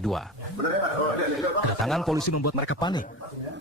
2. Kedatangan polisi membuat mereka panik.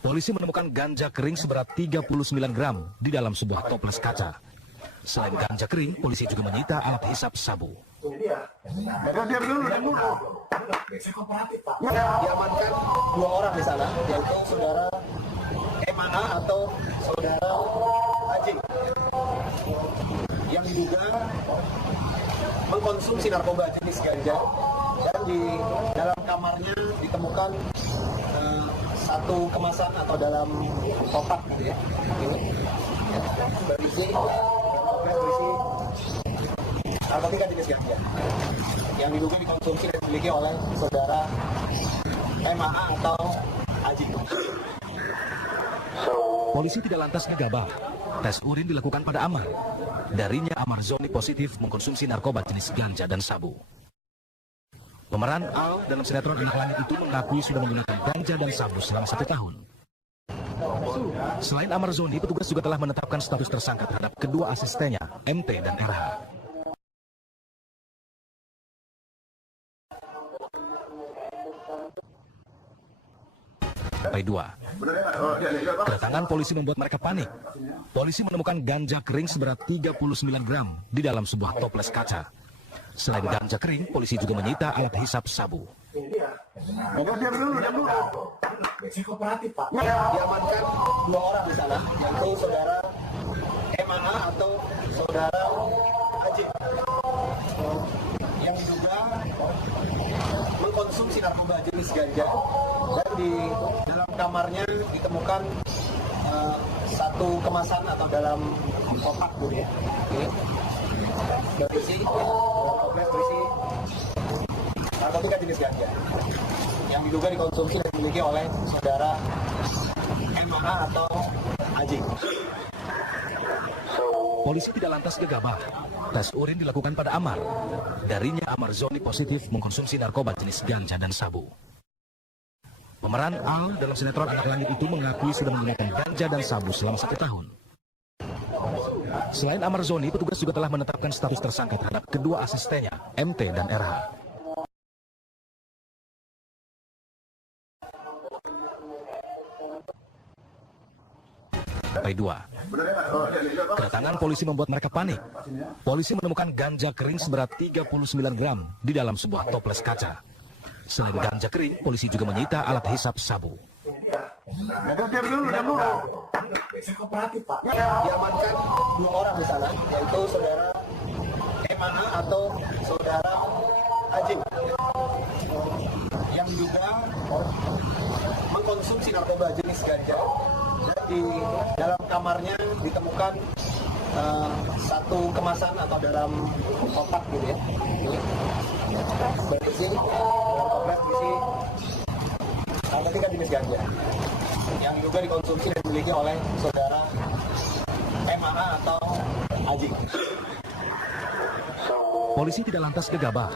Polisi menemukan ganja kering seberat 39 gram di dalam sebuah toples kaca. Selain ganja kering, polisi juga menyita alat hisap sabu. Diamankan 2 orang di sana, yaitu saudara MA atau saudara Ajing, yang diduga mengkonsumsi narkoba jenis ganja, dan di dalam kamarnya ditemukan satu kemasan atau dalam kotak gitu ya, berisi narkotika jenis ganja yang diduga dikonsumsi dan dimiliki oleh saudara MA atau Ajing. Polisi tidak lantas gegabah. Tes urin dilakukan pada Amar. Darinya Amar Zoni positif mengkonsumsi narkoba jenis ganja dan sabu. Pemeran Al dalam sinetron Anak Langit itu mengakui sudah menggunakan ganja dan sabu selama 1 tahun. Selain Amar Zoni, petugas juga telah menetapkan status tersangka terhadap kedua asistennya, MT dan RH. Sampai 2. Kedatangan polisi membuat mereka panik. Polisi menemukan ganja kering seberat 39 gram di dalam sebuah toples kaca. Selain ganja kering, polisi juga menyita alat hisap sabu. Diamankan 2 orang di sana, yaitu saudara MA atau saudara Ajing, yang diduga mengkonsumsi narkoba jenis ganja, dan di dalam kamarnya ditemukan satu kemasan atau dalam kotak gitu ya, berisi narkotika jenis ganja yang diduga dikonsumsi dan dimiliki oleh saudara MA atau Ajing. Polisi tidak lantas gegabah. Tes urin dilakukan pada Amar. Darinya Amar Zoni positif mengkonsumsi narkoba jenis ganja dan sabu. Pemeran Al dalam sinetron Anak Langit itu mengakui sudah menggunakan ganja dan sabu selama 1 tahun. Selain Amar Zoni, petugas juga telah menetapkan status tersangka terhadap kedua asistennya, MT dan RH. Sampai 2. Kedatangan polisi membuat mereka panik. Polisi menemukan ganja kering seberat 39 gram di dalam sebuah toples kaca. Selain ganja kering, polisi juga menyita alat hisap sabu. Diamankan 2 orang di sana, yaitu saudara MA atau saudara Ajing, yang diduga mengkonsumsi narkoba jenis ganja, dan di dalam kamarnya ditemukan satu kemasan atau dalam kotak gitu ya, berisi narkotika jenis ganja yang diduga dikonsumsi dan dimiliki oleh saudara MA atau Ajing. Polisi tidak lantas gegabah.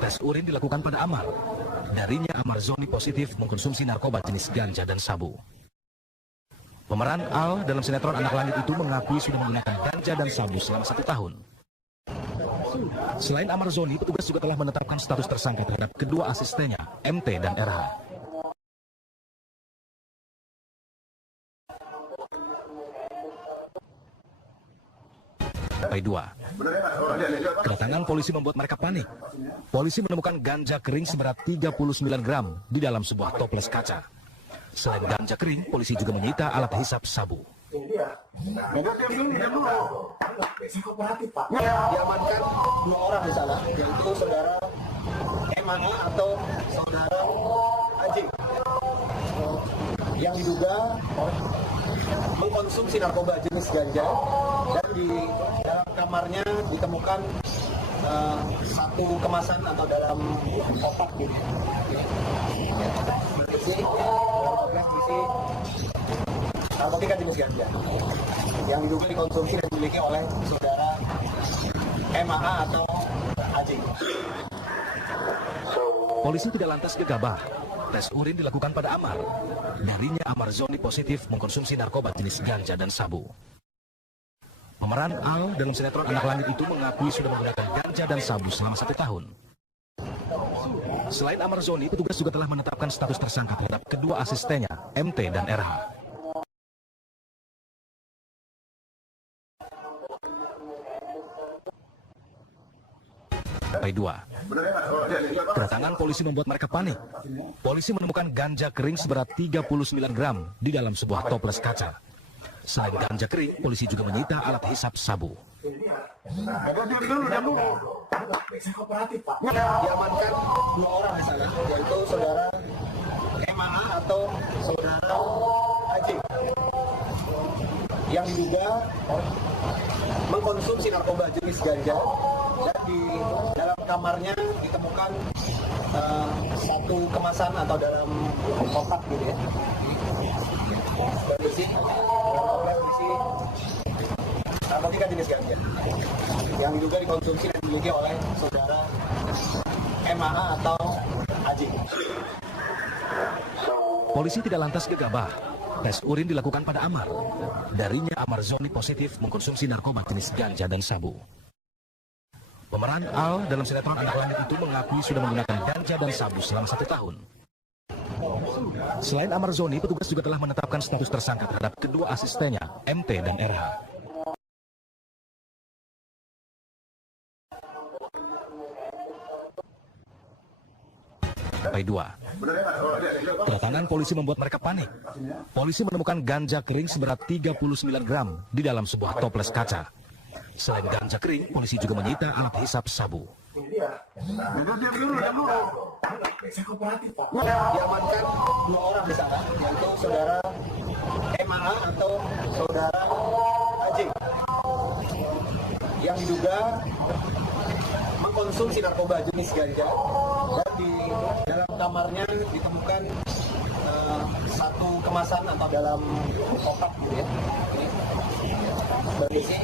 Tes urin dilakukan pada Amar. Darinya Amar Zoni positif mengkonsumsi narkoba jenis ganja dan sabu. Pemeran Al dalam sinetron Anak Langit itu mengakui sudah menggunakan ganja dan sabu selama 1 tahun. Selain Amar Zoni, petugas juga telah menetapkan status tersangka terhadap kedua asistennya, MT dan RH. Sampai 2. Kedatangan polisi membuat mereka panik. Polisi menemukan ganja kering seberat 39 gram di dalam sebuah toples kaca. Selain ganja kering, polisi juga menyita alat hisap sabu. Diamankan 2 orang di sana, yaitu saudara MA atau saudara Ajing, yang diduga mengkonsumsi narkoba jenis ganja, dan di dalam kamarnya ditemukan satu kemasan atau dalam kotak gitu, berisi narkotika jenis ganja yang diduga dikonsumsi dan dimiliki oleh saudara MA atau Ajing. Polisi tidak lantas gegabah. Tes urin dilakukan pada Amar. Darinya Amar Zoni positif mengkonsumsi narkoba jenis ganja dan sabu. Pemeran Al dalam sinetron Anak Langit itu mengakui sudah menggunakan ganja dan sabu selama 1 tahun. Selain Amar Zoni, petugas juga telah menetapkan status tersangka terhadap kedua asistennya, MT dan RH. P2. Kedatangan polisi membuat mereka panik. Polisi menemukan ganja kering seberat 39 gram di dalam sebuah toples kaca. Selain ganja kering, polisi juga menyita alat hisap sabu. Diamankan 2 orang di sana, yaitu saudara MAA atau saudara Ajik, yang diduga mengkonsumsi narkoba jenis ganja, dan di dalam kamarnya ditemukan satu kemasan atau dalam kotak gitu ya, berisi narkotika jenis ganja yang diduga dikonsumsi dan dimiliki oleh saudara MAA atau Ajik. Polisi tidak lantas gegabah. Tes urin dilakukan pada Amar. Darinya Amar Zoni positif mengkonsumsi narkoba jenis ganja dan sabu. Pemeran Al dalam sinetron Anak Langit itu mengakui sudah menggunakan ganja dan sabu selama 1 tahun. Selain Amar Zoni, petugas juga telah menetapkan status tersangka terhadap kedua asistennya, MT dan RH. P2. Kedatangan polisi membuat mereka panik. Polisi menemukan ganja kering seberat 39 gram di dalam sebuah toples kaca. Selain ganja kering, polisi juga menyita alat hisap sabu. Diamankan 2 orang di sana, yaitu saudara MAA atau saudara Ajik, yang diduga mengkonsumsi narkoba jenis ganja, dan di dalam kamarnya ditemukan satu kemasan atau dalam kotak gitu ya, berisi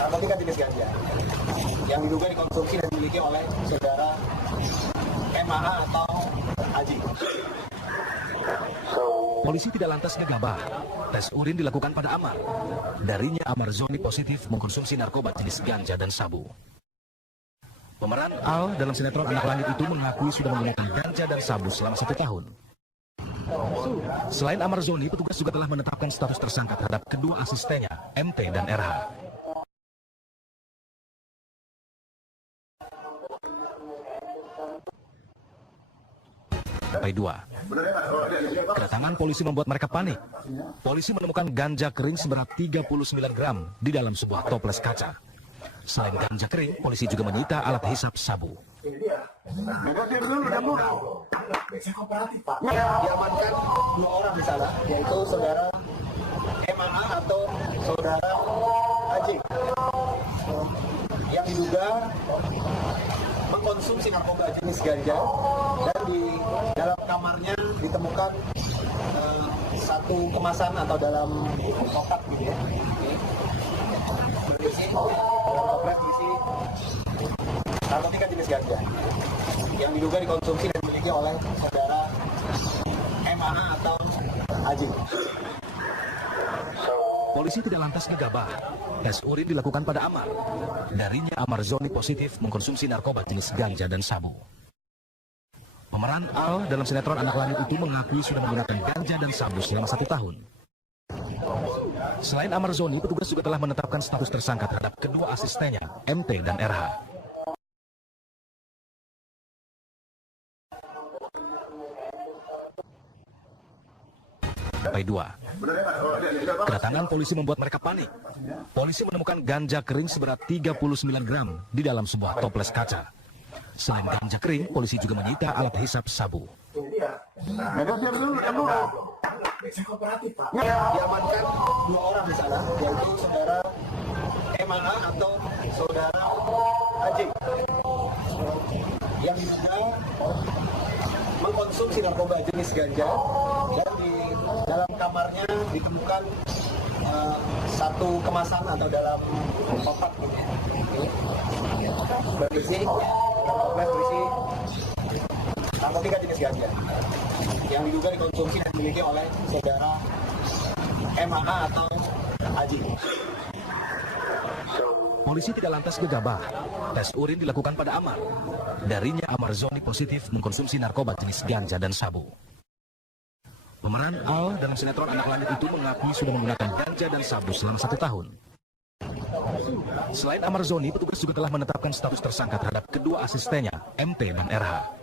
narkotika jenis ganja yang diduga dikonsumsi dan dimiliki oleh saudara MAA atau Ajik. Polisi tidak lantas gegabah. Tes urin dilakukan pada Amar. Darinya Amar Zoni positif mengkonsumsi narkoba jenis ganja dan sabu. Pemeran Al dalam sinetron Anak Langit itu mengakui sudah menggunakan ganja dan sabu selama 1 tahun. Selain Amar Zoni, petugas juga telah menetapkan status tersangka terhadap kedua asistennya, MT dan RH. P2. Kedatangan polisi membuat mereka panik. Polisi menemukan ganja kering seberat 39 gram di dalam sebuah toples kaca. Selain ganja kering, polisi juga menyita alat hisap sabu. Diamankan 2 orang di sana, yaitu saudara MAA atau saudara Ajik, yang diduga mengkonsumsi narkoba jenis ganja, dan di dalam kamarnya ditemukan satu kemasan atau dalam kotak gitu ya, berisi narkotika jenis ganja yang diduga dikonsumsi dan dimiliki oleh saudara MAA atau Ajik. Polisi tidak lantas gegabah. Tes urin dilakukan pada Amar. Darinya Amar Zoni positif mengkonsumsi narkoba jenis ganja dan sabu. Pemeran Al dalam sinetron Anak Langit itu mengakui sudah menggunakan ganja dan sabu selama 1 tahun. Selain Amar Zoni, petugas juga telah menetapkan status tersangka terhadap kedua asistennya, MT dan RH. P2. Kedatangan polisi membuat mereka panik. Polisi menemukan ganja kering seberat 39 gram di dalam sebuah toples kaca. Selain ganja kering, polisi juga menyita alat hisap sabu. Diamankan 2 orang di sana, yaitu saudara MAA atau saudara Ajik, yang diduga mengkonsumsi narkoba jenis ganja, dan di dalam kamarnya ditemukan satu kemasan atau dalam kotak gitu ya, berisi narkotika jenis ganja yang diduga dikonsumsi dan dimiliki oleh saudara MAA atau Ajik. polisi tidak lantas gegabah. Tes urin dilakukan pada Amar. Darinya Amar Zoni positif mengkonsumsi narkoba jenis ganja dan sabu. Pemeran Al dalam sinetron Anak Langit itu mengakui sudah menggunakan ganja dan sabu selama 1 tahun. Selain Amar Zoni, petugas juga telah menetapkan status tersangka terhadap kedua asistennya, MT dan RH.